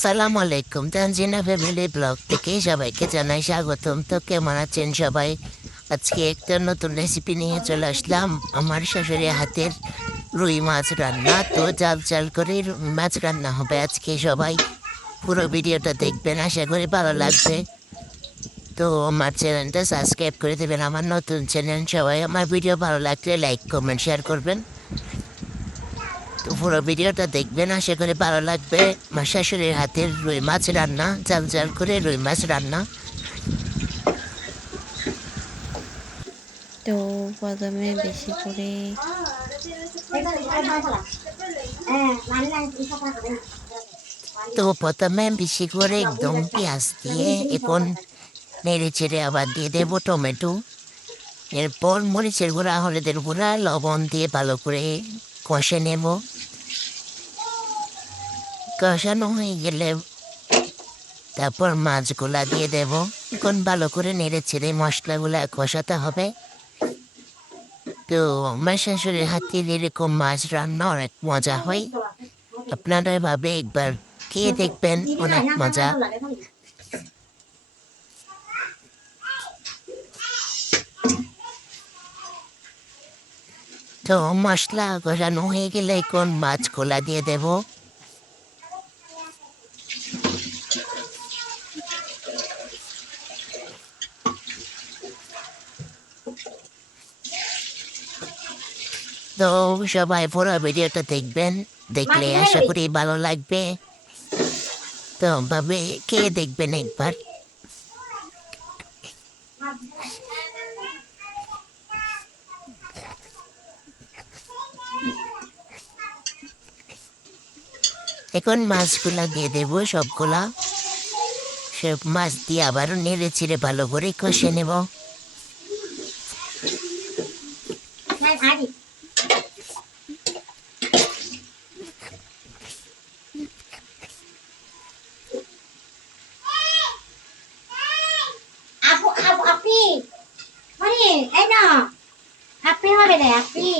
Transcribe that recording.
সালাম আলাইকুম, Tanzina family blog থেকে সবাইকে জানাই স্বাগতম। তো কেমন আছেন সবাই? আজকে একটা নতুন রেসিপি নিয়ে চলে আসলাম। আমার শাশুড়ি হাতের রুই মাছ রান্না। তো জাল জাল করে রুই মাছ রান্না হবে আজকে। সবাই পুরো ভিডিওটা দেখবেন, আশা করি ভালো লাগবে। তো আমার চ্যানেলটা সাবস্ক্রাইব করে দেবেন, আমার নতুন চ্যানেল। সবাই আমার ভিডিও ভালো লাগলে লাইক কমেন্ট শেয়ার করবেন। তো পুরো ভিডিওটা দেখবেন, আশা করি ভালো লাগবে। আমার শাশুড়ির হাতের রুই মাছ রান্না, জাল জাল করে রুই মাছ রান্না। তো প্রথমে বেশি করে তো প্রথমে বেশি করে একদম পেঁয়াজ দিয়ে এখন নেড়ে চেড়ে আবার দিয়ে দেবো টমেটো। এরপর মরিচের গুঁড়া, হলুদের গুঁড়া, লবণ দিয়ে ভালো করে কষে নেব। কষানো হয়ে গেলে তারপর মাছগুলা দিয়ে দেব। এখন ভালো করে নেড়ে চেড়ে মশলাগুলা কষাতে হবে। তো আমার শাশুড়ির হাতের এরকম মাছ রান্না অনেক মজা হয়। আপনারা এভাবে একবার খেয়ে দেখবেন, অনেক মজা। তো মশলা কষানো হয়ে গেলে এখন মাছগুলা দিয়ে দেব। তো সবাই পুরো ভিডিওটা দেখবেন, দেখলে আশা করি ভালো লাগবে। তো ভাবে খেয়ে দেখবেন একবার। এখন মাছগুলা দিয়ে দেবো সবগুলা। সব মাছ দিয়ে আবারও নেড়ে চেড়ে ভালো করে কষে নেব। আপু আপু আপি মানে এই না আপনি হবে রে আপনি